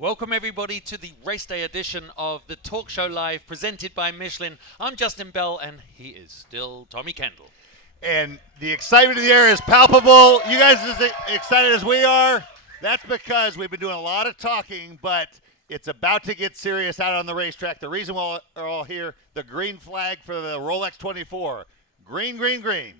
Welcome everybody to the race day edition of the Talk Show Live presented by Michelin. I'm Justin Bell and he is still Tommy Kendall. And the excitement in the air is palpable. You guys as excited as we are? That's because we've been doing a lot of talking, but it's about to get serious out on the racetrack. The reason we are all here, the green flag for the Rolex 24. Green, green, green.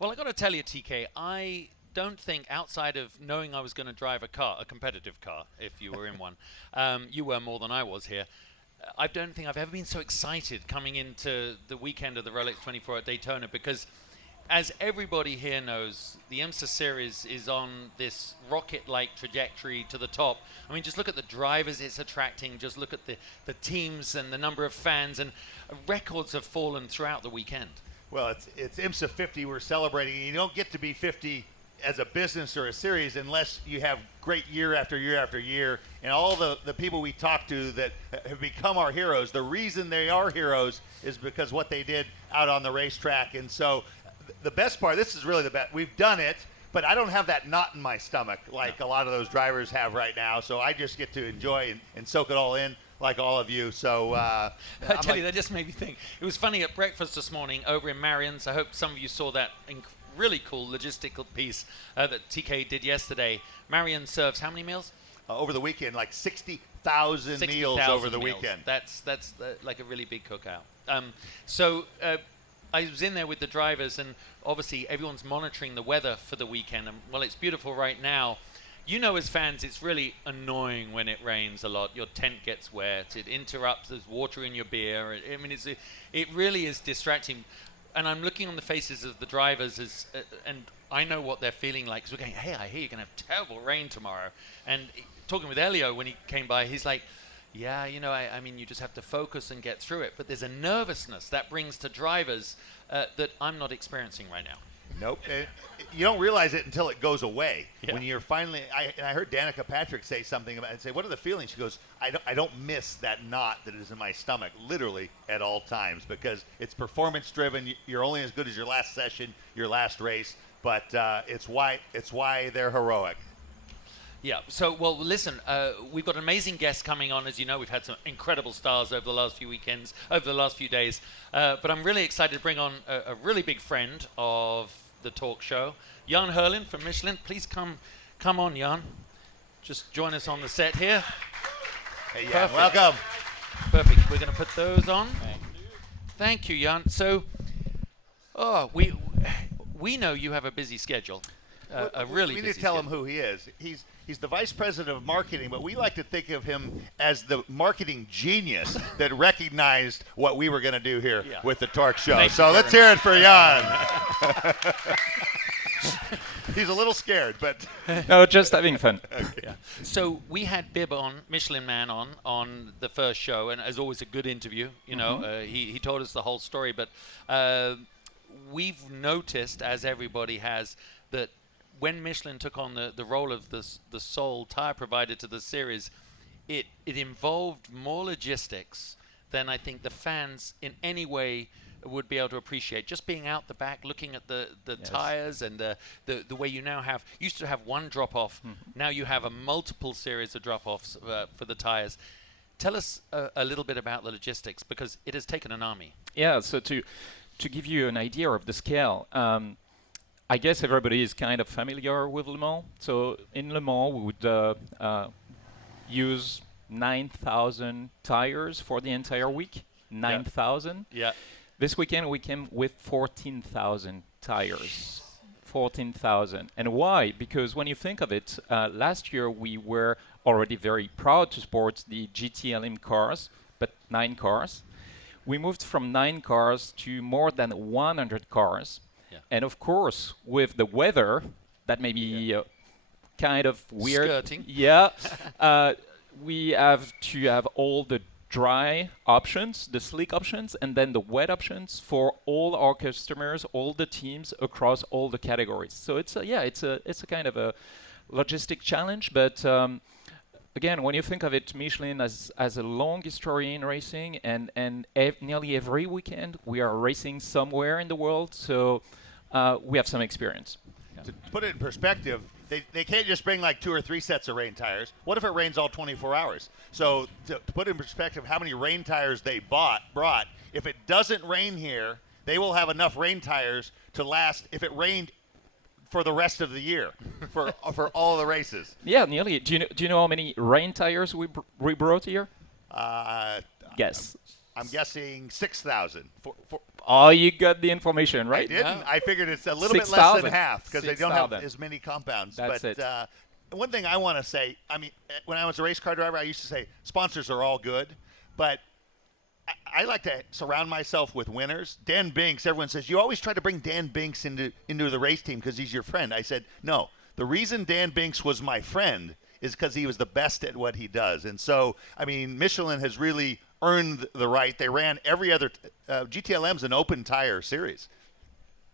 Well, I got to tell you, TK, I don't think outside of knowing I was going to drive a car, a competitive car, if you were in one, you were more than I was here. I don't think I've ever been so excited coming into the weekend of the Rolex 24 at Daytona because, as everybody here knows, the IMSA series is on this rocket-like trajectory to the top. I mean, just look at the drivers it's attracting. Just look at the teams and the number of fans, and records have fallen throughout the weekend. Well, it's IMSA 50 we're celebrating. You don't get to be 50 as a business or a series unless you have great year after year after year. And all the people we talk to that have become our heroes, the reason they are heroes is because what they did out on the racetrack. And so the best part, this is really the best. We've done it, but I don't have that knot in my stomach like a lot of those drivers have right now. So I just get to enjoy and soak it all in, like all of you. So I tell you, that just made me think. It was funny at breakfast this morning over in Marion's. I hope some of you saw that really cool logistical piece that TK did yesterday. Marion serves how many meals? Over the weekend, like 60,000 meals over the weekend. That's like a really big cookout. So I was in there with the drivers, and obviously everyone's monitoring the weather for the weekend. And well, it's beautiful right now. You know, as fans, it's really annoying when it rains a lot. Your tent gets wet. It interrupts. There's water in your beer. I mean, it really is distracting. And I'm looking on the faces of the drivers, and I know what they're feeling like. Because we're going, hey, I hear you're going to have terrible rain tomorrow. And talking with Elio when he came by, he's like, yeah, you know, I mean, you just have to focus and get through it. But there's a nervousness that brings to drivers that I'm not experiencing right now. Nope. You don't realize it until it goes away. Yeah. When you're finally, I heard Danica Patrick say something about it and say, what are the feelings? She goes, I don't miss that knot that is in my stomach literally at all times because it's performance driven. You're only as good as your last session, your last race, but it's why they're heroic. Yeah, so, well, listen, we've got an amazing guest coming on. As you know, we've had some incredible stars over the last few weekends, over the last few days. But I'm really excited to bring on a really big friend of the talk show, Jan Herlin from Michelin. Please come on, Jan. Just join us on the set here. Hey, Jan, welcome. Perfect. We're going to put those on. Thank you, Jan. So, we know you have a busy schedule. A really we busy need to tell schedule. him who he is. He's the vice president of marketing, but we like to think of him as the marketing genius that recognized what we were going to do here with the talk show. So let's hear it for Jan. He's a little scared, but no, just having fun. Okay. Yeah. So we had Bib on, Michelin Man on the first show, and as always, a good interview. You know, he told us the whole story, but we've noticed, as everybody has, that when Michelin took on the role of the sole tire provider to the series, it involved more logistics than I think the fans in any way would be able to appreciate. Just being out the back, looking at the tires and the way you now used to have one drop-off. Now you have a multiple series of drop-offs for the tires. Tell us a little bit about the logistics, because it has taken an army. Yeah, so to give you an idea of the scale, I guess everybody is kind of familiar with Le Mans. So in Le Mans, we would use 9,000 tires for the entire week. 9,000. Yeah. This weekend we came with 14,000 tires. 14,000. And why? Because when you think of it, last year we were already very proud to sport the GT-LM cars, but 9 cars. We moved from 9 cars to more than 100 cars. Yeah. And of course, with the weather, that may be kind of weird. Skirting. Yeah. We have to have all the dry options, the slick options, and then the wet options for all our customers, all the teams across all the categories. So it's a kind of a logistic challenge, but again, when you think of it, Michelin as a long history in racing, and nearly every weekend we are racing somewhere in the world, so we have some experience. To put it in perspective, they can't just bring like 2 or 3 sets of rain tires. What if it rains all 24 hours? So to put in perspective how many rain tires they brought, if it doesn't rain here, they will have enough rain tires to last if it rained for the rest of the year for all the races. Yeah, nearly. Do you know how many rain tires we brought here? Guess. I'm guessing 6,000. Oh, you got the information, right? I didn't. No. I figured it's a little 6, bit less than half because they don't have 6,000. as many compounds. That's but it. One thing I want to say, I mean, when I was a race car driver, I used to say sponsors are all good, but I like to surround myself with winners. Dan Binks, everyone says, you always try to bring Dan Binks into the race team because he's your friend. I said, no. The reason Dan Binks was my friend is because he was the best at what he does. And so, I mean, Michelin has really earned the right. They ran every other GTLM's an open tire series,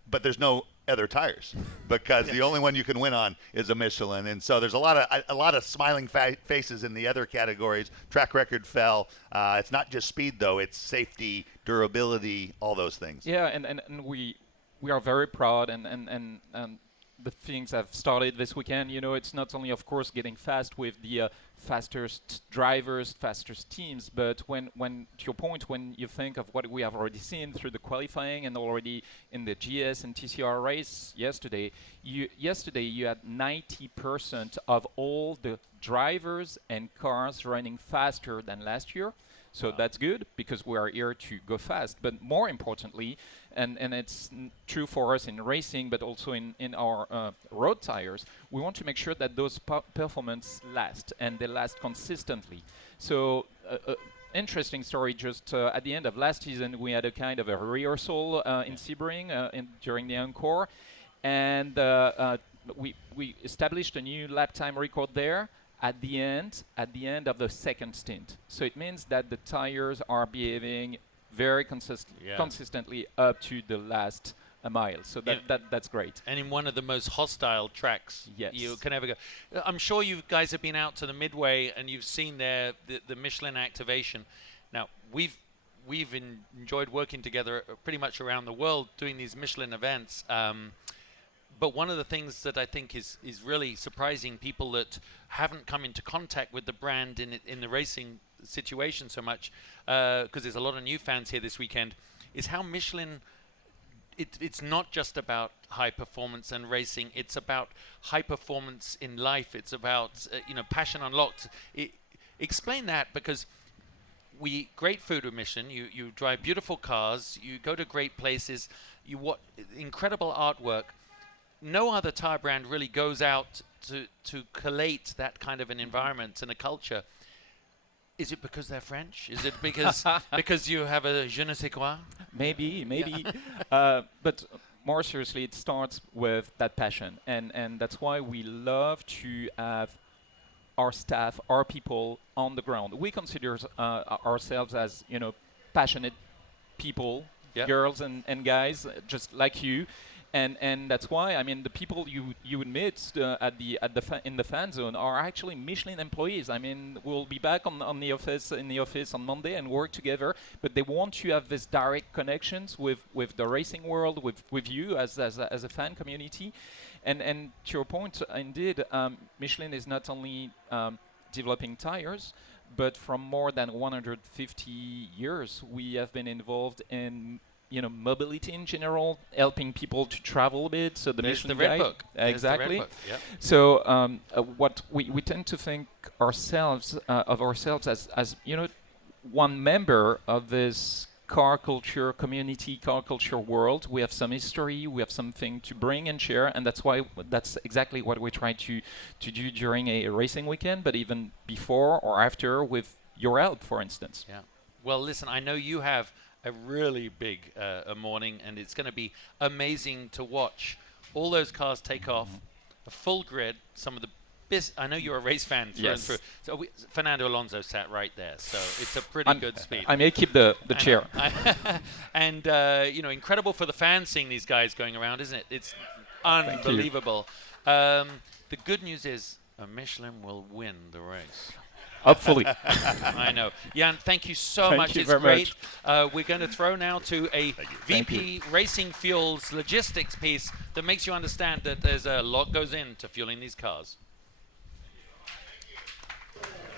but there's no other tires because the only one you can win on is a Michelin. And so there's a lot of smiling faces in the other categories. Track record fell. It's not just speed though; it's safety, durability, all those things. Yeah, and we are very proud and the things have started this weekend. You know, it's not only, of course, getting fast with the fastest drivers, fastest teams, but when to your point, when you think of what we have already seen through the qualifying and already in the GS and TCR race yesterday, you had 90% of all the drivers and cars running faster than last year. So that's good because we are here to go fast. But more importantly, and it's true for us in racing, but also in our road tires, we want to make sure that those performance last and they last consistently. So interesting story, just at the end of last season, we had a kind of a rehearsal in Sebring during the Encore, and we established a new lap time record there at the end of the second stint. So it means that the tires are behaving very consistently up to the last mile. So that's great. And in one of the most hostile tracks you can ever go. I'm sure you guys have been out to the Midway and you've seen the Michelin activation. Now, we've enjoyed working together pretty much around the world doing these Michelin events. But one of the things that I think is really surprising people that haven't come into contact with the brand in the racing situation so much, because there's a lot of new fans here this weekend, is how Michelin, it's not just about high performance and racing, it's about high performance in life, it's about passion unlocked. Explain that, because we eat great food with Michelin, you drive beautiful cars, you go to great places, you watch incredible artwork. No other tire brand really goes out to collate that kind of an environment and a culture. Is it because they're French? Is it because you have a je ne sais quoi? Maybe. But more seriously, it starts with that passion. And that's why we love to have our staff, our people on the ground. We consider ourselves as, passionate people, girls and guys, just like you. And that's why, I mean, the people you would meet in the fan zone are actually Michelin employees. I mean, we'll be back in the office on Monday and work together. But they want to have this direct connections with the racing world, with you as a fan community. And to your point, indeed, Michelin is not only developing tires, but from more than 150 years, we have been involved in mobility in general, helping people to travel a bit. So the Michelin Red Guide, Book. exactly. The Red Book. Yep. So what we tend to think of ourselves as one member of this car culture community, car culture world. We have some history, we have something to bring and share, and that's exactly what we try to do during a racing weekend, but even before or after with your help, for instance. Yeah. Well, listen, I know you have a really big a morning, and it's going to be amazing to watch all those cars take off, a full grid, some of the I know you're a race fan through and Yes. through. So Fernando Alonso sat right there, so it's a pretty good speed. I may keep the chair. And incredible for the fans seeing these guys going around, isn't it? It's unbelievable. The good news is Michelin will win the race. Hopefully. I know. Jan, thank you so much. you It's very great. We're going to throw now to a Thank VP Racing Fuels logistics piece that makes you understand that there's a lot goes into fueling these cars.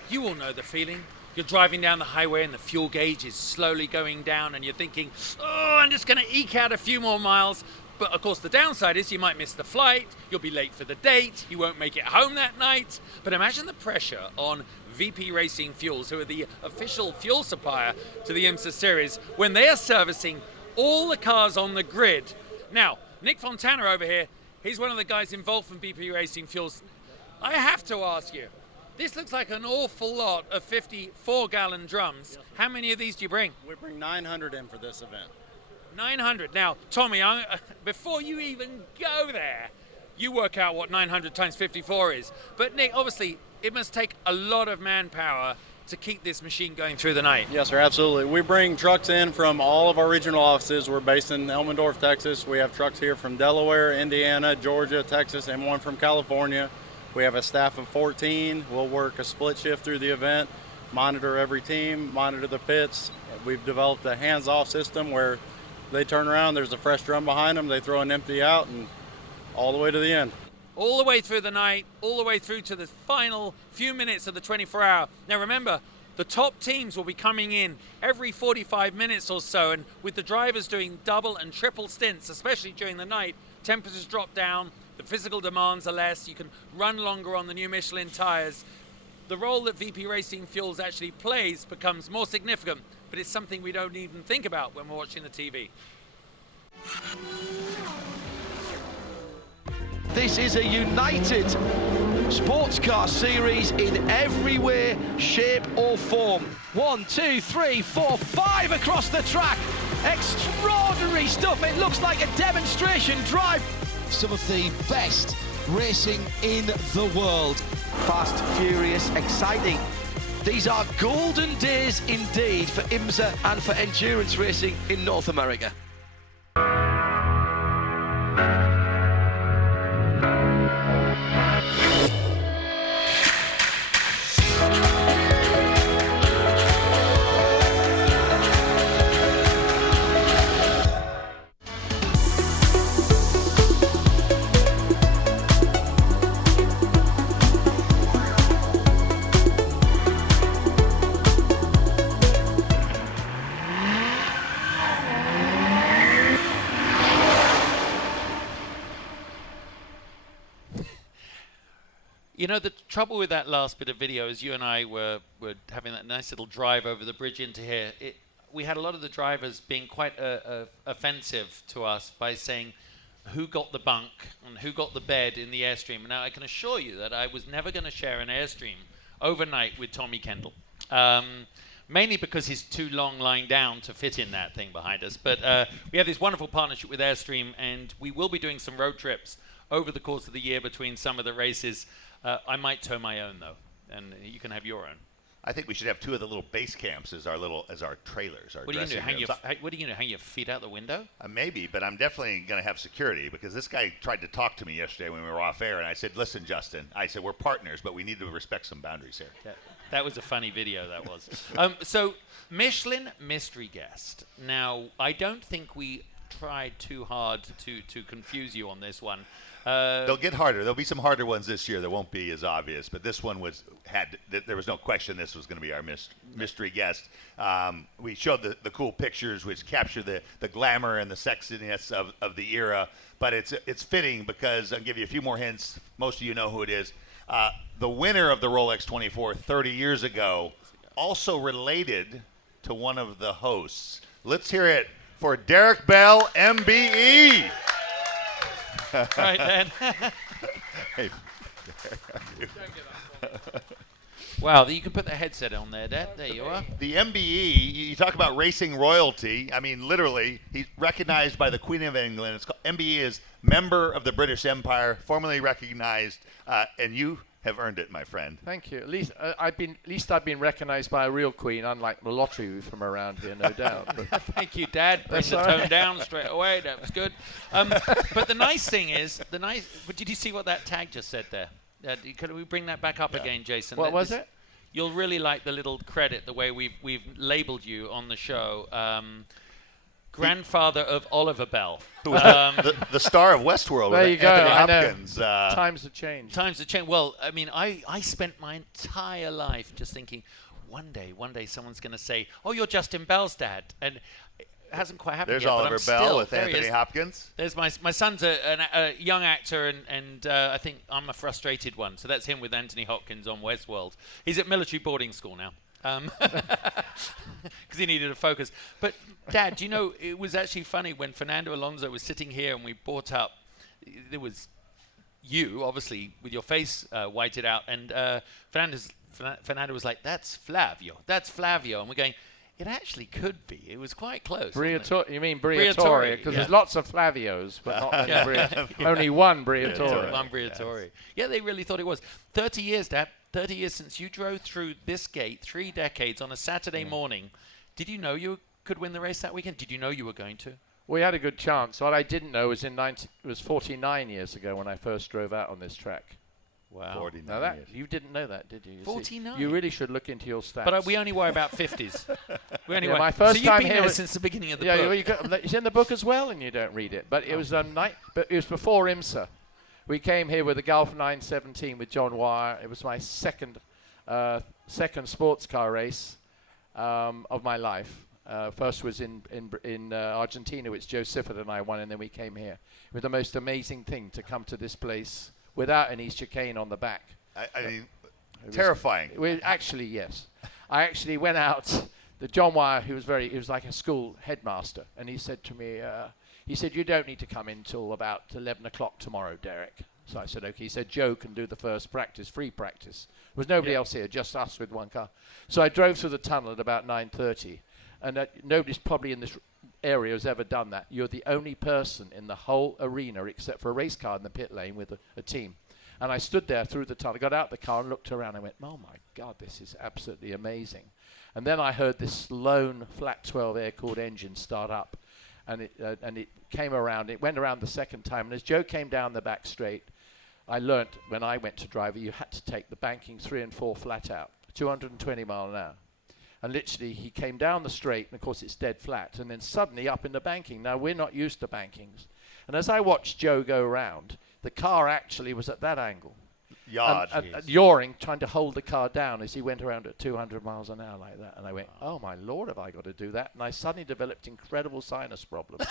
You all know the feeling. You're driving down the highway and the fuel gauge is slowly going down and you're thinking, oh, I'm just going to eke out a few more miles. But of course the downside is you might miss the flight, you'll be late for the date, you won't make it home that night. But imagine the pressure on VP Racing Fuels, who are the official fuel supplier to the IMSA series, when they are servicing all the cars on the grid. Now, Nick Fontana over here, he's one of the guys involved from VP Racing Fuels. I have to ask you, this looks like an awful lot of 54-gallon drums. How many of these do you bring? We bring 900 in for this event. 900. Now, Tommy, before you even go there, you work out what 900 times 54 is. But Nick, obviously, it must take a lot of manpower to keep this machine going through the night. Yes, sir, absolutely. We bring trucks in from all of our regional offices. We're based in Elmendorf, Texas. We have trucks here from Delaware, Indiana, Georgia, Texas, and one from California. We have a staff of 14. We'll work a split shift through the event, monitor every team, monitor the pits. We've developed a hands-off system where they turn around, there's a fresh drum behind them, they throw an empty out, and all the way to the end. All the way through the night, all the way through to the final few minutes of the 24-hour. Now remember, the top teams will be coming in every 45 minutes or so, and with the drivers doing double and triple stints, especially during the night, temperatures drop down, the physical demands are less, you can run longer on the new Michelin tires. The role that VP Racing Fuels actually plays becomes more significant, but it's something we don't even think about when we're watching the TV. This is a united sports car series in every way, shape or form. 1, 2, 3, 4, 5 across the track. Extraordinary stuff. It looks like a demonstration drive. Some of the best racing in the world. Fast, furious, exciting. These are golden days indeed for IMSA and for endurance racing in North America. You know, the trouble with that last bit of video is you and I were having that nice little drive over the bridge into here. We had a lot of the drivers being quite offensive to us by saying who got the bunk and who got the bed in the Airstream. Now, I can assure you that I was never going to share an Airstream overnight with Tommy Kendall. Mainly because he's too long lying down to fit in that thing behind us. But we have this wonderful partnership with Airstream, and we will be doing some road trips over the course of the year between some of the races. I might tow my own though, and you can have your own. I think we should have two of the little base camps as our trailers. What are you going to do? What are you going to hang your feet out the window? Maybe, but I'm definitely going to have security because this guy tried to talk to me yesterday when we were off air, and I said, "Listen, Justin," I said, "we're partners, but we need to respect some boundaries here." That was a funny video. That was. So Michelin mystery guest. Now, I don't think we tried too hard to confuse you on this one. They'll get harder. There'll be some harder ones this year that won't be as obvious, but this one there was no question this was going to be our mystery guest. We showed the cool pictures which capture the glamour and the sexiness of the era, but it's fitting because I'll give you a few more hints. Most of you know who it is. The winner of the Rolex 24 30 years ago, also related to one of the hosts. Let's hear it for Derrick Bell Mbe. Right, Dan. Hey. Wow, you can put the headset on there, Dad. There you are. The MBE, you talk about racing royalty. I mean, literally, he's recognized by the Queen of England. MBE is member of the British Empire, formally recognized, and you have earned it, my friend. Thank you. At least I've been recognised by a real queen, unlike the lottery from around here, no doubt. But Thank you, Dad. Bring the tone down straight away. That was good. But the nice thing is, but did you see what that tag just said there? Could we bring that back up again, Jason? what was it? You'll really like the little credit, the way we've labelled you on the show. Grandfather of Oliver Bell. Who was the star of Westworld There with you go. Anthony I know. Hopkins. Times have changed. Times have changed. Well, I mean, I spent my entire life just thinking, one day someone's going to say, "Oh, you're Justin Bell's dad," and it hasn't quite happened There's yet. Oliver but Bell with there he Anthony is. Hopkins. There's my son's a young actor, and I think I'm a frustrated one. So that's him with Anthony Hopkins on Westworld. He's at military boarding school now. Because he needed a focus. But, Dad, do you know, it was actually funny when Fernando Alonso was sitting here and we brought up, there was you, obviously, with your face whited out, and Fernando was like, that's Flavio. And we're going, it actually could be. It was quite close. You mean Briatore, Briatore? Because yeah. there's lots of Flavios, but not only one Briatore. One Briatore. Yeah, they really thought it was. 30 years, Dad. 30 years since you drove through this gate, 3 decades on a Saturday morning. Did you know you could win the race that weekend? Did you know you were going to? We had a good chance. What I didn't know was it was 49 years ago when I first drove out on this track. Wow. 49 Now years. you didn't know that, did you? 49. You really should look into your stats. But we only worry about 50s. We only worry. my first so you've time been here there was- since the beginning of the yeah, book. it's in the book as well, and you don't read it. But it was but it was before IMSA. We came here with the Gulf 917 with John Wire. It was my second sports car race of my life. First was in Argentina, which Joe Sifford and I won, and then we came here. It was the most amazing thing to come to this place without any chicane on the back. I mean, terrifying. Yes. I actually went out. The John Wire, he was like a school headmaster, and he said to me, he said, you don't need to come in till about 11 o'clock tomorrow, Derrick. So I said, okay. He said, Joe can do the first practice, free practice. There was nobody else here, just us with one car. So I drove through the tunnel at about 9:30, and nobody's probably in this area has ever done that. You're the only person in the whole arena, except for a race car in the pit lane with a team. And I stood there through the tunnel, got out the car and looked around and went, oh my God, this is absolutely amazing. And then I heard this lone flat 12 air-cooled engine start up, and it came around. It went around the second time, and as Joe came down the back straight, I learnt when I went to drive it, you had to take the banking 3 and 4 flat out, 220 mile an hour. And literally, he came down the straight, and of course it's dead flat, and then suddenly up in the banking. Now, we're not used to bankings. And as I watched Joe go around, the car actually was at that angle. And yawing, trying to hold the car down as he went around at 200 miles an hour like that. And I went, oh my Lord, have I got to do that? And I suddenly developed incredible sinus problems.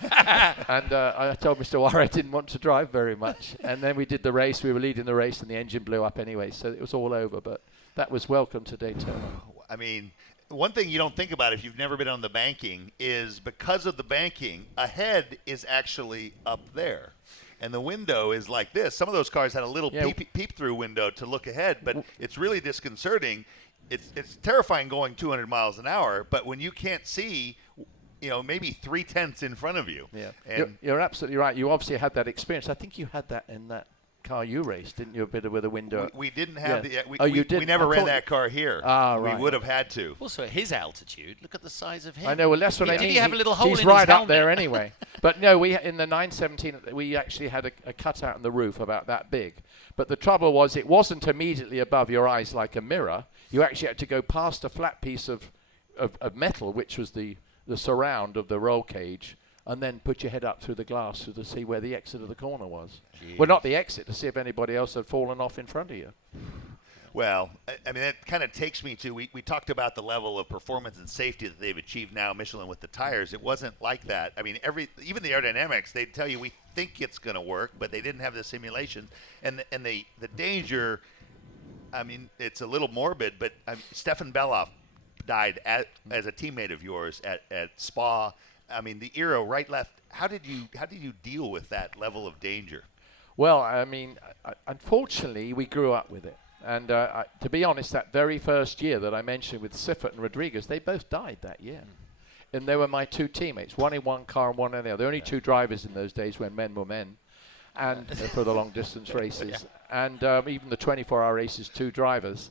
And I told Mr. Wire I didn't want to drive very much. And then we did the race. We were leading the race, and the engine blew up anyway. So it was all over. But that was welcome to Daytona. I mean, one thing you don't think about if you've never been on the banking is because of the banking, ahead is actually up there. And the window is like this. Some of those cars had a little peep-through window to look ahead, but it's really disconcerting. It's terrifying going 200 miles an hour, but when you can't see, maybe 3/10 in front of you. Yeah, and you're absolutely right. You obviously had that experience. I think you had that in that car you raced, didn't you? A bit with a window. We didn't have Yeah. we never ran that car here. Right. We would have had to. Also, at his altitude, look at the size of him. I know. Well, that's what I mean. Did he have a little hole He's in right his up helmet? there anyway. But no, in the 917, we actually had a cutout in the roof about that big. But the trouble was, it wasn't immediately above your eyes like a mirror. You actually had to go past a flat piece of metal, which was the surround of the roll cage, and then put your head up through the glass to see where the exit of the corner was. Jeez. Well, not the exit, to see if anybody else had fallen off in front of you. Well, I mean, that kind of takes me to, we talked about the level of performance and safety that they've achieved now, Michelin, with the tires. It wasn't like that. I mean, even the aerodynamics, they'd tell you we think it's going to work, but they didn't have the simulation. And the danger, I mean, it's a little morbid, but Stefan Beloff died as a teammate of yours at Spa. I mean, the Aero right, left. How did you deal with that level of danger? Well, I mean, unfortunately, we grew up with it. And to be honest, that very first year that I mentioned with Siffert and Rodriguez, they both died that year. And they were my two teammates, one in one car and one in the other. The only two drivers in those days when men were men. and for the long distance races, and even the 24-hour races, 2 drivers.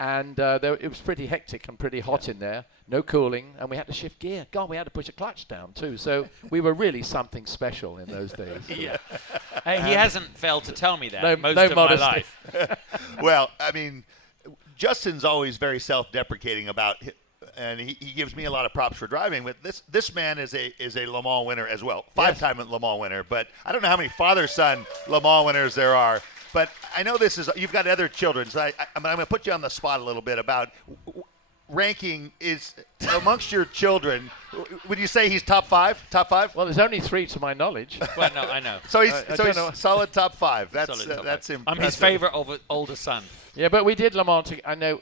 And it was pretty hectic and pretty hot in there, no cooling, and we had to shift gear. God, we had to push a clutch down too. So we were really something special in those days. Yeah. He hasn't failed to tell me that No most of modesty. my life. Well, I mean, Justin's always very self-deprecating about and he gives me a lot of props for driving, but this man is a Le Mans winner as well, 5-time Le Mans winner. But I don't know how many father-son Le Mans winners there are. But I know you've got other children, so I'm going to put you on the spot a little bit about ranking is amongst your children. Would you say he's top 5? Top 5? Well, there's only 3 to my knowledge. Well, no, I know. So he's know. solid top 5. That's Solid top that's five. impressive. I'm his favorite older son. Yeah, but we did Le Mans. I know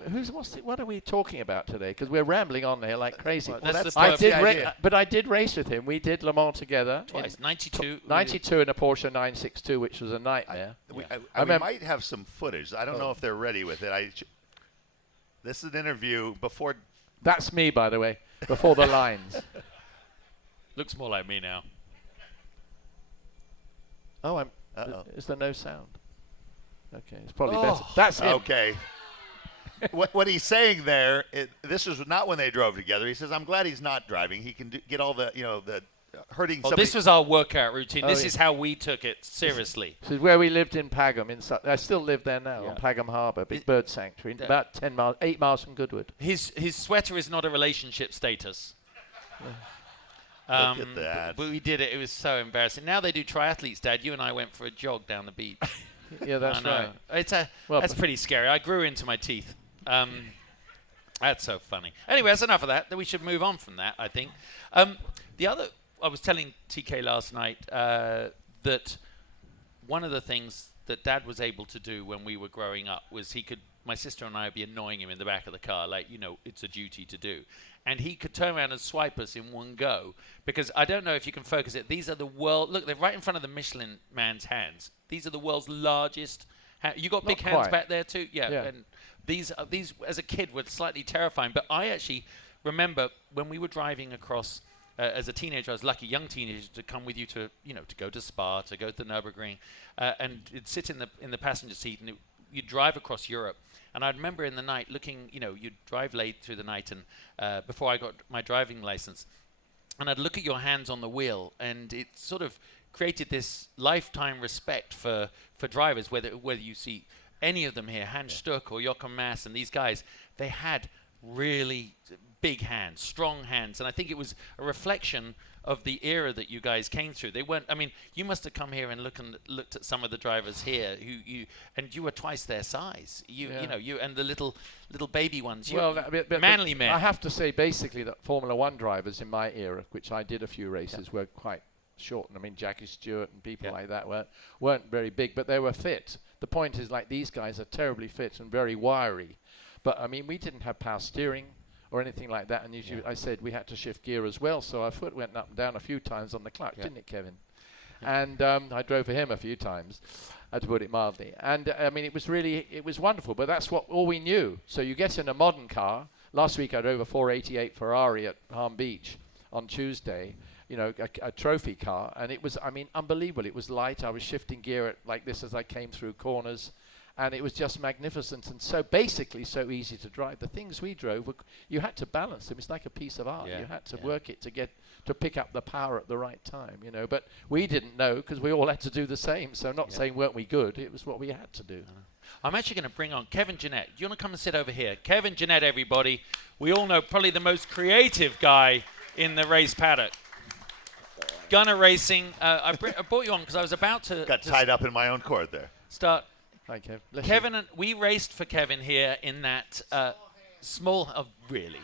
what are we talking about today? Because we're rambling on there like crazy. Well, that's I the did, idea. but I did race with him. We did Le Mans together. Twice. 92. 92 in a Porsche 962, which was a nightmare. We remember- might have some footage. I don't know if they're ready with it. This is an interview before. That's me, by the way, before the lines. Looks more like me now. Oh, is there no sound? Okay, it's probably Oh. better. That's him. Okay. What he's saying there, this is not when they drove together. He says, "I'm glad he's not driving. He can get all the the hurting." Oh, somebody. this was our workout routine. Oh, This yeah. is how we took it seriously. This is where we lived in Pagham. I still live there now, Yeah. on Pagham Harbour, big bird sanctuary, about 8 miles from Goodwood. His sweater is not a relationship status. Look at that. But we did it. It was so embarrassing. Now they do triathletes, Dad. You and I went for a jog down the beach. Yeah, that's I know. right. That's pretty scary. I grew into my teeth. That's so funny. Anyway, that's enough of that. We should move on from that, I think. I was telling TK last night that one of the things that Dad was able to do when we were growing up was my sister and I would be annoying him in the back of the car, like, it's a duty to do. And he could turn around and swipe us in one go, because I don't know if you can focus it. These are look, they're right in front of the Michelin man's hands. These are the world's largest. You got big hands quite. back there too? Yeah. Yeah. And these as a kid were slightly terrifying. But I actually remember when we were driving across, as a teenager, I was lucky, young teenager, to come with you to go to Spa, to go to the Nürburgring, and you'd sit in the passenger seat, and you'd drive across Europe. And I remember in the night looking, you'd drive late through the night, and before I got my driving license, and I'd look at your hands on the wheel, and it sort of created this lifetime respect for drivers, whether you see any of them here, Hans Stuck or Jochen Mass, and these guys, they had really big hands, strong hands, and I think it was a reflection of the era that you guys came through. They weren't. I mean, you must have come here and looked at some of the drivers here and you were twice their size. You and the little baby ones. Manly men. I have to say, basically, that Formula One drivers in my era, which I did a few races, were quite short. I mean, Jackie Stewart and people like that weren't very big, but they were fit. The point is, like, these guys are terribly fit and very wiry. But I mean, we didn't have power steering or anything like that, and I said we had to shift gear as well, so our foot went up and down a few times on the clutch, didn't it, Kevin? And I drove for him a few times, to put it mildly. And I mean, it was wonderful, but that's all we knew. So you get in a modern car. Last week I drove a 488 Ferrari at Palm Beach on Tuesday, a trophy car, and it was, I mean, unbelievable. It was light. I was shifting gear like this as I came through corners. And it was just magnificent and so easy to drive. The things we drove, you had to balance them. It's like a piece of art. You had to work it to pick up the power at the right time, But we didn't know because we all had to do the same. So not saying weren't we good, it was what we had to do. I'm actually going to bring on Kevin Jeanette. Do you want to come and sit over here? Kevin Jeanette, everybody. We all know probably the most creative guy in the race paddock. Gunner Racing. I brought you on because I was about to... Got tied up in my own cord there. Start... Hi, Kev. Kevin and we raced for Kevin here in that small. Oh, really?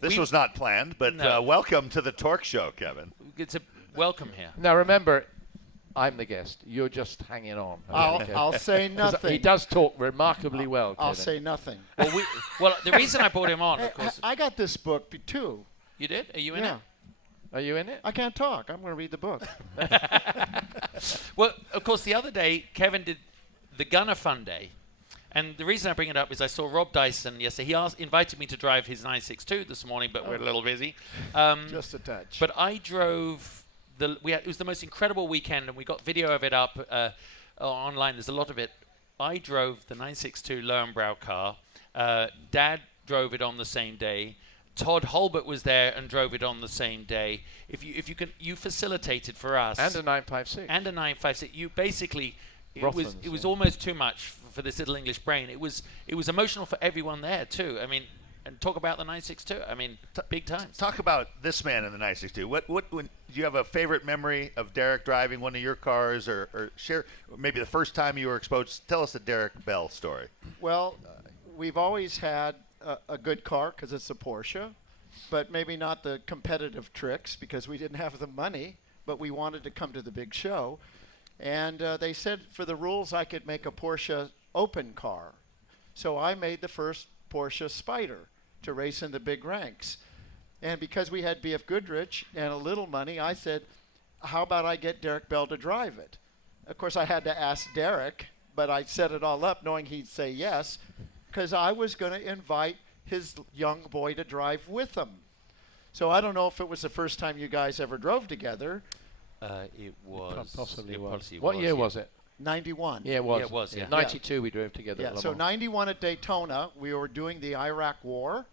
This was not planned, but No. welcome to the Torque Show, Kevin. It's a welcome here. Now remember, I'm the guest. You're just hanging on. I'll say 'Cause nothing. He does talk remarkably well, I'll Kevin. say nothing. Well, the reason I brought him on, Hey, of course. I got this book too. You did? Are you in Yeah. it? Are you in it? I can't talk. I'm going to read the book. Well, of course, the other day Kevin did the Gunner Fun Day, and the reason I bring it up is I saw Rob Dyson yesterday. He invited me to drive his 962 this morning, but we're a little busy. Just a touch. But I drove it was the most incredible weekend, and we got video of it up online. There's a lot of it. I drove the 962 Lowenbrow car. Dad drove it on the same day. Todd Holbert was there and drove it on the same day. If you can, you facilitated for us. And a 956. And a 956. You basically, it Rothmans, was almost too much for this little English brain. It was emotional for everyone there too. I mean, and talk about the 962. I mean, big time. Talk about this man in the 962. Do you have a favorite memory of Derrick driving one of your cars, or share maybe the first time you were exposed? Tell us the Derrick Bell story. Well, we've always had a good car because it's a Porsche, but maybe not the competitive tricks because we didn't have the money, but we wanted to come to the big show. And they said for the rules I could make a Porsche open car. So I made the first Porsche Spider to race in the big ranks. And because we had B.F. Goodrich and a little money, I said, how about I get Derrick Bell to drive it? Of course, I had to ask Derrick, but I set it all up knowing he'd say yes, because I was going to invite his young boy to drive with him. So I don't know if it was the first time you guys ever drove together. It was. Possibly was. possibly What year yeah. was it? 91. Yeah, it was. Yeah, it was, yeah. 92 we drove together. Yeah, at Le so Mans. 91 at Daytona, we were doing the Iraq War,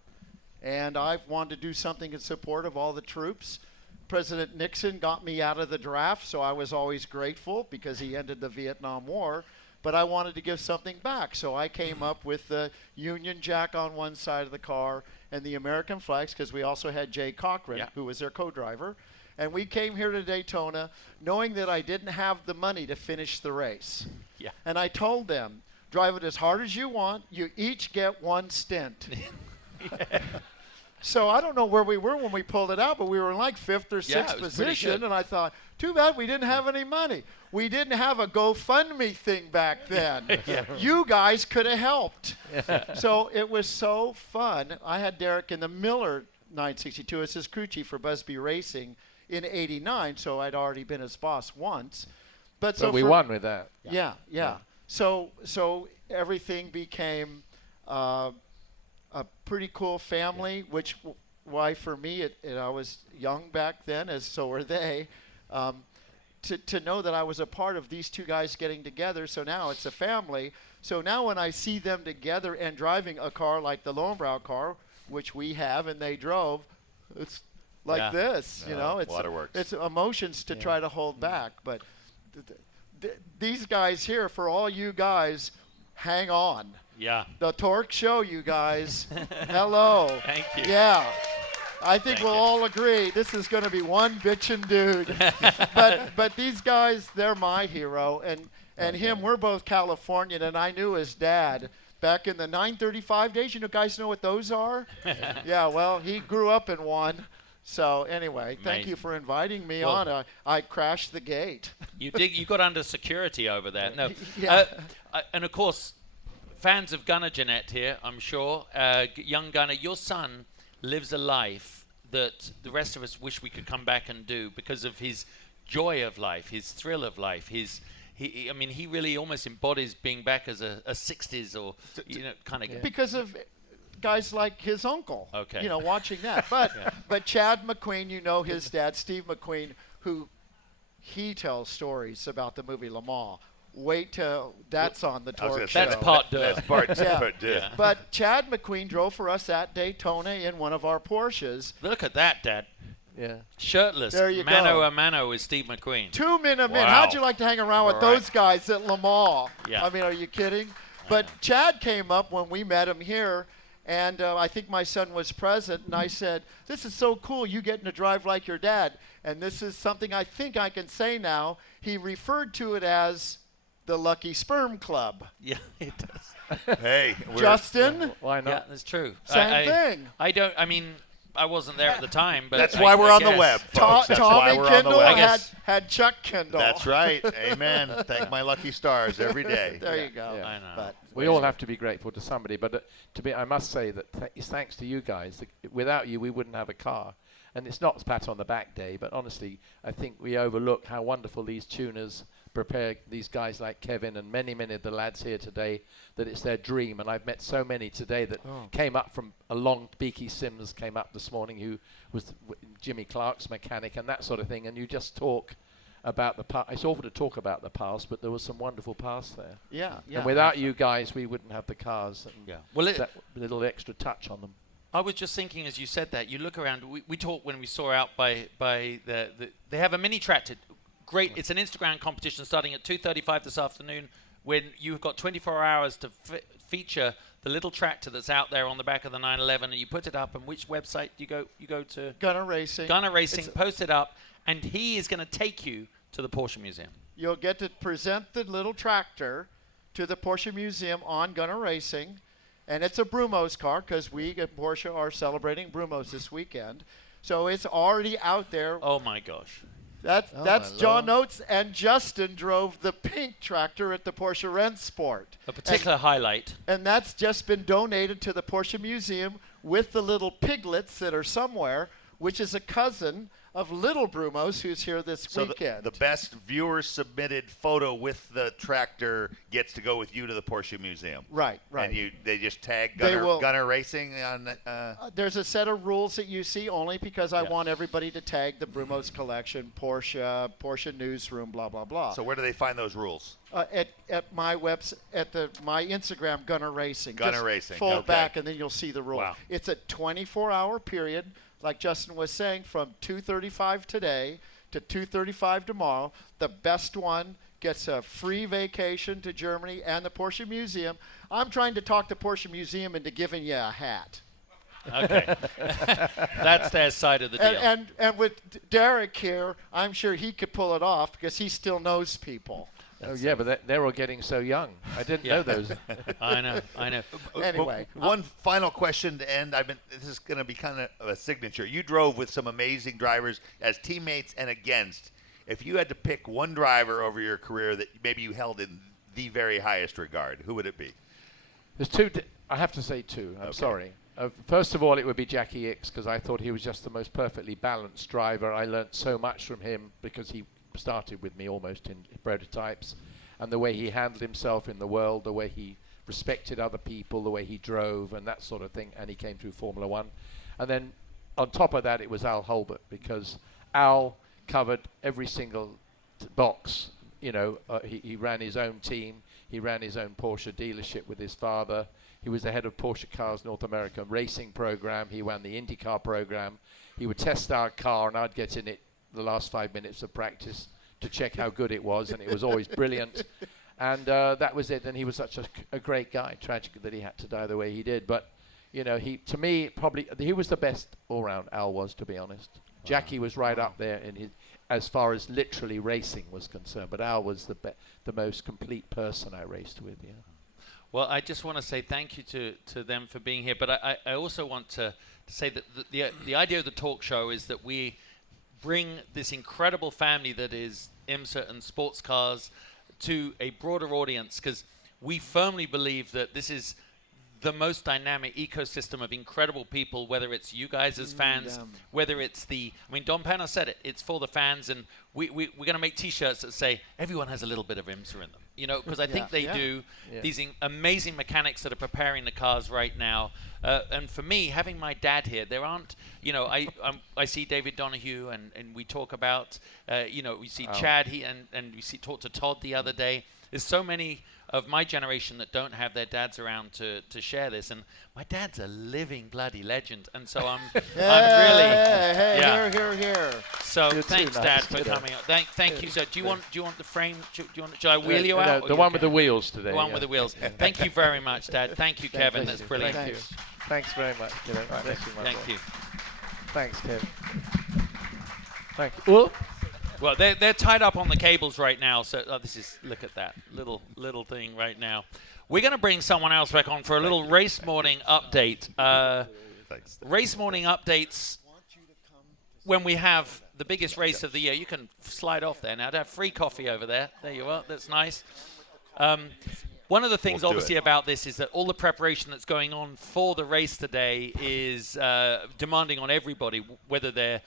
and I wanted to do something in support of all the troops. President Nixon got me out of the draft, so I was always grateful because he ended the Vietnam War, but I wanted to give something back. So I came up with the Union Jack on one side of the car and the American flags, because we also had Jay Cochran, Yeah. who was their co-driver. And we came here to Daytona knowing that I didn't have the money to finish the race. Yeah. And I told them, drive it as hard as you want. You each get one stint. So I don't know where we were when we pulled it out, but we were in like 5th or 6th Yeah, it was pretty position. good. And I thought, too bad we didn't have any money. We didn't have a GoFundMe thing back then. You guys could have helped. So it was so fun. I had Derrick in the Miller 962 as his crew chief for Busby Racing in '89, so I'd already been his boss once. But so we won with that. Yeah. So everything became a pretty cool family, which why for me, I was young back then, as so were they, to know that I was a part of these two guys getting together. So now it's a family. So now when I see them together and driving a car like the Lowenbrow car, which we have and they drove, it's like this, you know, Waterworks. it's emotions to try to hold back. But these guys here, for all you guys, hang on. Yeah. The Torque Show, you guys. Hello. Thank you. Yeah. I think Thank we'll you. all agree this is going to be one bitchin' dude. but these guys, they're my hero. And him, we're both Californian, and I knew his dad back in the 935 days. You guys know what those are? Yeah, well, he grew up in one. So anyway, thank Amazing. you for inviting me Well- on. I crashed the gate. You got under security over there. No. Yeah. And of course, fans of Gunnar Jeanette here, I'm sure. Young Gunnar, your son lives a life that the rest of us wish we could come back and do because of his joy of life, his thrill of life, he really almost embodies being back as a 60s or kind of guy. Because of guys like his uncle, Okay. watching that. But Chad McQueen, his dad, Steve McQueen, who he tells stories about the movie Le Mans. Wait till that's on the I was Torque gonna Show. say, That's part deux. That's part Yeah. part deux. Yeah. But Chad McQueen drove for us at Daytona in one of our Porsches. Look at that, Dad. Yeah. Shirtless. There you mano go. a mano with Steve McQueen. 2 minute Wow. How'd you like to hang around with All those right. guys at Le Mans? Yeah. I mean, are you kidding? But Chad came up when we met him here, and I think my son was present, and I said, this is so cool, you getting to drive like your dad. And this is something I think I can say now. He referred to it as the Lucky Sperm Club. Yeah, it does. Hey, Justin, Why not? Yeah, that's true. same thing. I wasn't there at the time, but That's I- why we're I on the guess. web, folks. That's why Tommy we're on the Kendall web. had Chuck Kendall. That's right. Amen. Thank my lucky stars every day. There you go. Yeah. I know. But We all have to be grateful to somebody, but I must say that it's thanks to you guys. Without you, we wouldn't have a car. And it's not a pat on the back day, but honestly, I think we overlook how wonderful these tuners prepare these guys like Kevin and many, many of the lads here today, that it's their dream. And I've met so many today that came up from a long, Beaky Sims came up this morning, who was Jimmy Clark's mechanic and that sort of thing. And you just talk about the past. It's awful to talk about the past, but there was some wonderful past there. Yeah. And without you guys, we wouldn't have the cars and Well, that little extra touch on them. I was just thinking as you said that, you look around, we talked when we saw out by the they have a mini tractor. Great, it's an Instagram competition starting at 2:35 this afternoon, when you've got 24 hours to feature the little tractor that's out there on the back of the 911, and you put it up. And which website do you go to? Gunner Racing. Gunner Racing, post it up, and he is going to take you to the Porsche Museum. You'll get to present the little tractor to the Porsche Museum on Gunner Racing. And it's a Brumos car, because we at Porsche are celebrating Brumos this weekend. So it's already out there. Oh, my gosh. That's John Oates, and Justin drove the pink tractor at the Porsche Rennsport. A particular highlight. And that's just been donated to the Porsche Museum with the little piglets that are somewhere, which is a cousin of Little Brumos, who's here this weekend. The best viewer-submitted photo with the tractor gets to go with you to the Porsche Museum. Right. And they just tag They Gunner Racing on. There's a set of rules that you see only because I want everybody to tag the Brumos collection, Porsche Newsroom, blah blah blah. So where do they find those rules? At my website, my Instagram, Gunner Racing. Gunner Just Racing. Fold back and then you'll see the rule. Wow. It's a 24-hour period, like Justin was saying, from 2:35 today to 2:35 tomorrow. The best one gets a free vacation to Germany and the Porsche Museum. I'm trying to talk the Porsche Museum into giving you a hat. Okay. That's their side of the deal. And with Derrick here, I'm sure he could pull it off because he still knows people. But they're all getting so young. I didn't know those. I know. Anyway. One final question to end. This is going to be kind of a signature. You drove with some amazing drivers as teammates and against. If you had to pick one driver over your career that maybe you held in the very highest regard, who would it be? There's two. I have to say two. I'm sorry. First of all, it would be Jackie Ickx, because I thought he was just the most perfectly balanced driver. I learnt so much from him because he started with me almost in prototypes, and the way he handled himself in the world, the way he respected other people, the way he drove and that sort of thing, and he came through Formula One. And then on top of that, it was Al Hulbert, because Al covered every single box. He ran his own team, he ran his own Porsche dealership with his father, he was the head of Porsche Cars North American racing program, he ran the IndyCar program, he would test our car and I'd get in it the last 5 minutes of practice to check how good it was, and it was always brilliant. And that was it. And he was such a great guy. Tragic that he had to die the way he did. But he was the best all round. Al was, to be honest. Wow. Jackie was right up there as far as literally racing was concerned. But Al was the most complete person I raced with. Yeah. Well, I just want to say thank you to them for being here. But I also want to say that the idea of the talk show is that we bring this incredible family that is IMSA and sports cars to a broader audience, because we firmly believe that this is the most dynamic ecosystem of incredible people, whether it's you guys as fans, whether it's Don Panner said it, it's for the fans, and we're going to make T-shirts that say everyone has a little bit of IMSA in them, because I think they do. These amazing mechanics that are preparing the cars right now. And for me, having my dad here, there aren't, I see David Donahue and we talk about, we see Chad, and we talk to Todd the other day. There's so many of my generation that don't have their dads around to share this, and my dad's a living bloody legend, and so I'm really Here. So thanks, Dad, for coming up. Thank you, sir. Do you want the frame? Should I wheel you out? The one with the wheels today. The one with the wheels. Thank you very much, Dad. Thank you, Kevin. That's brilliant. Thank you. Thanks very much. Thank you. Thanks, Kevin. Thank you. Well, they're tied up on the cables right now, so look at that little thing right now. We're going to bring someone else back on for a little race morning update. Race morning updates when we have the biggest race of the year. You can slide off there now. They have free coffee over there. There you are. That's nice. One of the things, We'll do obviously, it. about this is that all the preparation that's going on for the race today is demanding on everybody, whether they're,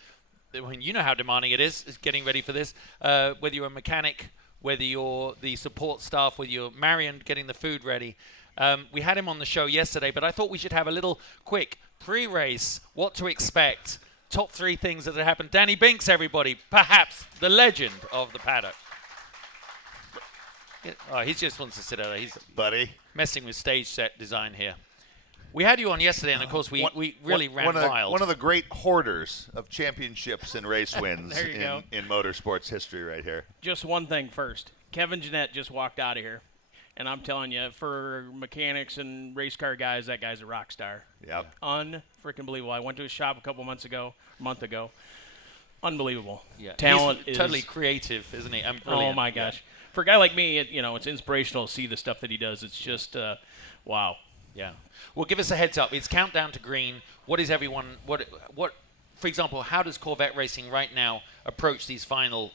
you know how demanding it is getting ready for this, whether you're a mechanic, whether you're the support staff, whether you're Marion getting the food ready. We had him on the show yesterday, but I thought we should have a little quick pre-race, what to expect, top 3 things that have happened. Danny Binks, everybody, perhaps the legend of the paddock. Oh, he just wants to sit out there. He's Buddy. messing with stage set design here. We had you on yesterday, and of course we really ran wild. One of the great hoarders of championships and race wins There you go. in motorsports history right here. Just one thing first. Kevin Jeanette just walked out of here. And I'm telling you, for mechanics and race car guys, that guy's a rock star. Yep. Unfreaking believable. I went to his shop a month ago. Unbelievable. Yeah. Talent He's is totally creative, isn't he? And Oh brilliant. my gosh. For a guy like me, it's inspirational to see the stuff that he does. It's just wow. Yeah. Well, give us a heads up. It's countdown to green. What is everyone? What? For example, how does Corvette racing right now approach these final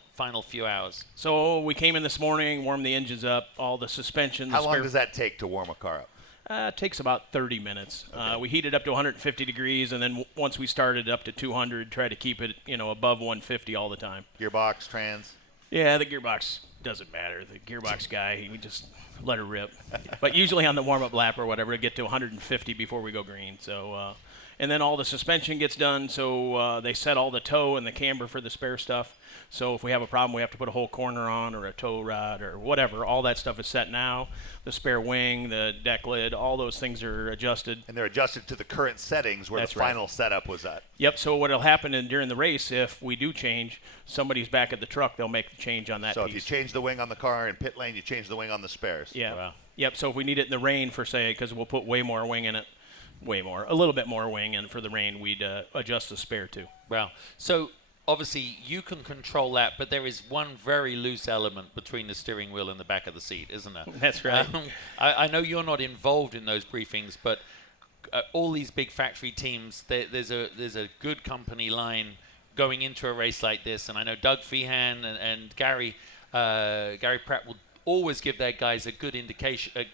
few hours? So we came in this morning, warmed the engines up, all the suspension. How long does that take to warm a car up? It takes about 30 minutes. Okay. We heat it up to 150 degrees, and then once we started up to 200, try to keep it, above 150 all the time. Gearbox, trans? Yeah, the gearbox doesn't matter. The gearbox guy, we just let her rip. But usually on the warm-up lap or whatever, it get to 150 before we go green. So, and then all the suspension gets done, so they set all the toe and the camber for the spare stuff. So if we have a problem, we have to put a whole corner on or a tow rod or whatever. All that stuff is set now. The spare wing, the deck lid, all those things are adjusted. And they're adjusted to the current settings where That's the right. final setup was at. Yep, so what will happen during the race, if we do change, somebody's back at the truck, they'll make the change on that So piece. if you change the wing on the car in pit lane, you change the wing on the spares. Yeah. Wow. Yep, so if we need it in the rain, for say, because we'll put way more wing in it, a little bit more wing, and for the rain, we'd adjust the spare too. Wow. So obviously you can control that, but there is one very loose element between the steering wheel and the back of the seat, isn't there? That's right. I know you're not involved in those briefings, but all these big factory teams, there's a good company line going into a race like this, and I know Doug Feehan and Gary Pratt will always give their guys a good indication, a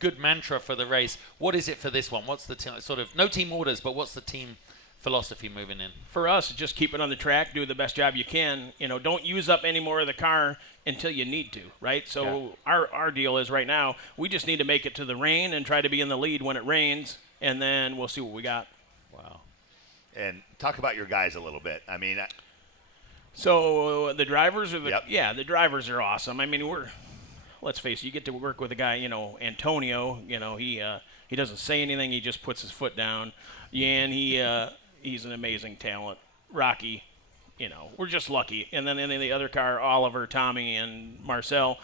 good mantra for the race. What is it for this one? What's the sort of, no team orders, but what's the team philosophy moving in? For us, just keep it on the track, do the best job you can. Don't use up any more of the car until you need to, right? So our deal is right now, we just need to make it to the rain and try to be in the lead when it rains, and then we'll see what we got. Wow. And talk about your guys a little bit. I mean, So the drivers are Yep. the drivers are awesome. I mean, let's face it, you get to work with a guy, Antonio, he doesn't say anything, he just puts his foot down. Yan, he's an amazing talent. Rocky, we're just lucky. And then in the other car, Oliver, Tommy, and Marcel,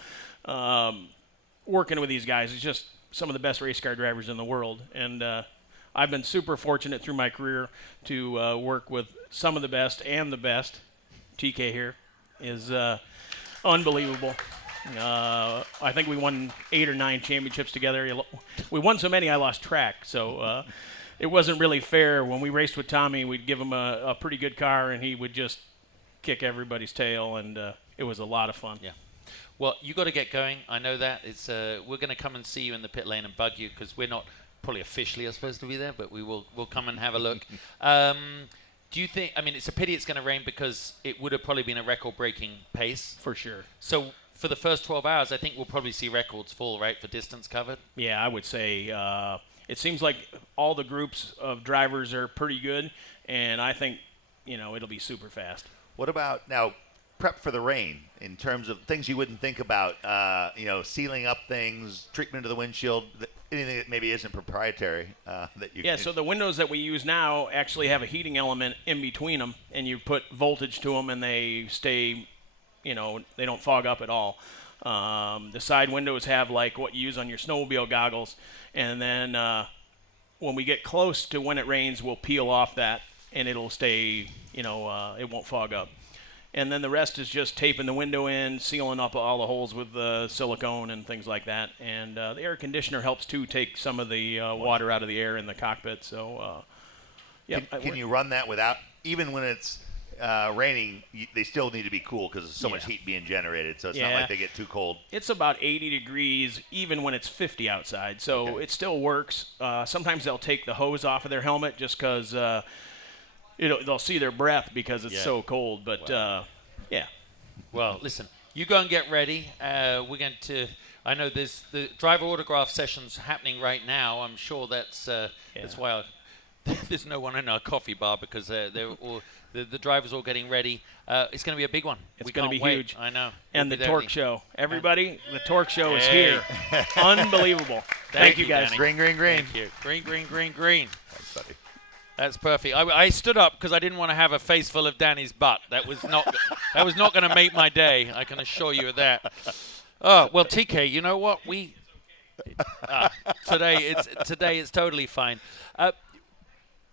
working with these guys is just some of the best race car drivers in the world. And I've been super fortunate through my career to work with some of the best and the best. TK here is unbelievable. I think we won 8 or 9 championships together. We won so many I lost track. So it wasn't really fair. When we raced with Tommy, we'd give him a pretty good car, and he would just kick everybody's tail, and it was a lot of fun. Yeah. Well, you got to get going. I know that. It's we're going to come and see you in the pit lane and bug you because we're not probably officially supposed to be there, but we'll come and have a look. Do you think? I mean, it's a pity it's going to rain because it would have probably been a record-breaking pace For sure. So for the first 12 hours, I think we'll probably see records fall, right, for distance covered. Yeah, I would say it seems like all the groups of drivers are pretty good, and I think it'll be super fast. what about now prep for the rain in terms of things you wouldn't think about, sealing up things, treatment of the windshield, anything that maybe isn't proprietary that you Yeah, so the windows that we use now actually have a heating element in between them, and you put voltage to them, and they stay, they don't fog up at all. The side windows have like what you use on your snowmobile goggles, and then when we get close to when it rains, we'll peel off that, and it'll stay, it won't fog up. And then the rest is just taping the window in, sealing up all the holes with silicone and things like that. And the air conditioner helps too, take some of the water out of the air in the cockpit. So, can you run that without, even when it's raining, they still need to be cool because there's so much heat being generated. So it's not like they get too cold. It's about 80 degrees even when it's 50 outside. So it still works. Sometimes they'll take the hose off of their helmet just because they'll see their breath because it's so cold. But, Well, listen, you go and get ready. We're going to – I know there's the driver autograph sessions happening right now. I'm sure that's why there's no one in our coffee bar because they're all – the drivers all getting ready. It's going to be a big one. It's going to be huge. I know. And the Torque Show. Everybody, the Torque Show is here. Unbelievable. Thank you, guys. Danny. Green, green, green. Thank you. Green, green, green, green. Thanks, buddy. That's perfect. I stood up because I didn't want to have a face full of Danny's butt. That was not going to make my day. I can assure you of that. Oh well, TK. You know what? Today it's totally fine.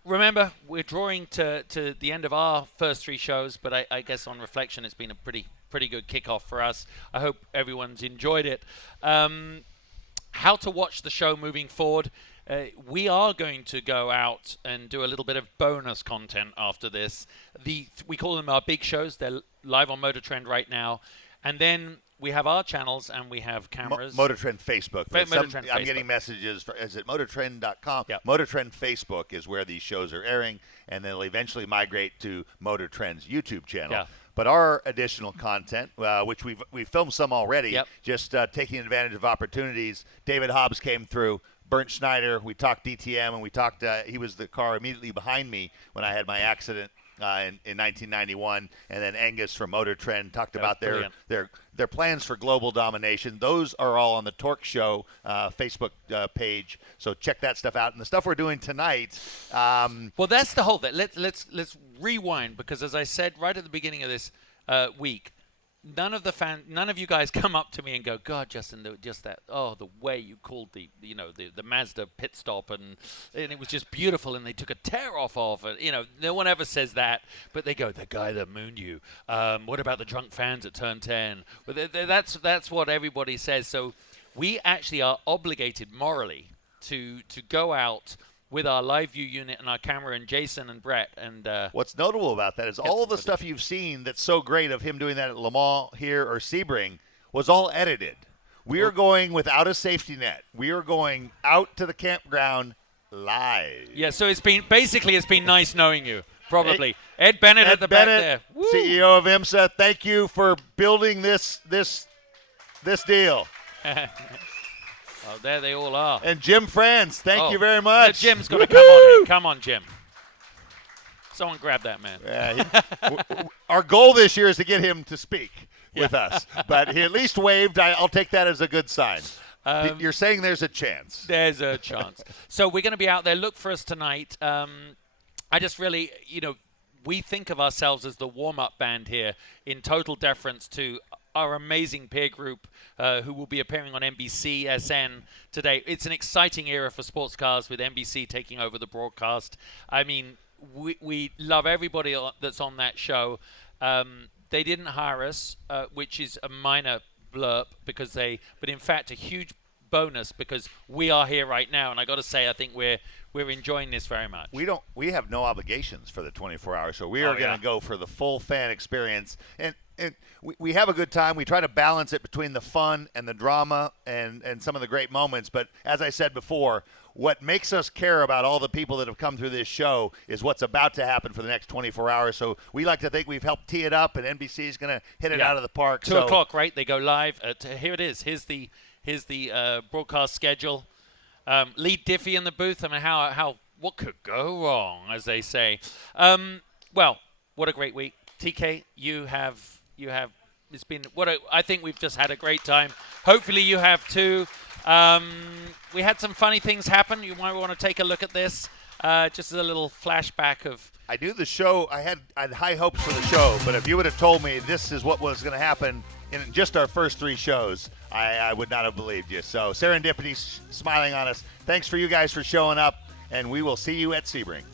Remember, we're drawing to the end of our first 3 shows, but I guess on reflection, it's been a pretty good kickoff for us. I hope everyone's enjoyed it. How to watch the show moving forward. We are going to go out and do a little bit of bonus content after this. We call them our big shows. They're live on MotorTrend right now. And then we have our channels and we have cameras. MotorTrend Facebook. MotorTrend I'm Facebook. getting messages. Is it MotorTrend.com? Yep. MotorTrend Facebook is where these shows are airing, and then it'll eventually migrate to MotorTrend's YouTube channel. Yeah. But our additional content, which we've filmed some already, Yep. just taking advantage of opportunities. David Hobbs came through. Bernd Schneider, we talked DTM, and we talked. He was the car immediately behind me when I had my accident in 1991, and then Angus from MotorTrend talked about their plans for global domination. Those are all on the Torque Show Facebook page, so check that stuff out. And the stuff we're doing tonight. Well, that's the whole thing. Let's rewind, because as I said right at the beginning of this week, none of you guys come up to me and go, God, Justin, the way you called the Mazda pit stop, and it was just beautiful, and they took a tear off of it. No one ever says that, but they go, the guy that mooned you. What about the drunk fans at turn 10? But that's what everybody says. So we actually are obligated morally to go out with our live view unit and our camera, and Jason and Brett. And what's notable about that is all the stuff you've seen that's so great of him doing that at Le Mans here or Sebring was all edited. We are going without a safety net. We are going out to the campground live. Yeah, so it's been nice knowing you. Probably. Ed Bennett at the back there. Woo. CEO of IMSA, thank you for building this deal. Oh, there they all are. And Jim Franz, thank you very much. Jim's got to come on in. Come on, Jim. Someone grab that man. Our goal this year is to get him to speak with us, but he at least waved. I'll take that as a good sign. You're saying there's a chance. There's a chance. So we're going to be out there. Look for us tonight. I just really, we think of ourselves as the warm-up band here, in total deference to our amazing peer group who will be appearing on NBC SN today. It's an exciting era for sports cars with NBC taking over the broadcast. I mean, we love everybody that's on that show. They didn't hire us, which is a minor blurb, but in fact a huge bonus, because we are here right now, and I got to say, I think we're enjoying this very much. We have no obligations for the 24-hour show. We are going to go for the full fan experience, and we have a good time. We try to balance it between the fun and the drama and some of the great moments. But as I said before, what makes us care about all the people that have come through this show is what's about to happen for the next 24 hours. So we like to think we've helped tee it up, and NBC is going to hit it out of the park. 2 o'clock, right? They go live. Here it is. Here's the broadcast schedule. Lead Diffie in the booth. I mean, what could go wrong, as they say. Well, what a great week. TK, you have it's been I think we've just had a great time. Hopefully you have too. We had some funny things happen. You might want to take a look at this, just as a little flashback of. I knew the show. I had high hopes for the show, but if you would have told me this is what was going to happen in just our first 3 shows, I would not have believed you. So Serendipity's smiling on us. Thanks for you guys for showing up, and we will see you at Sebring.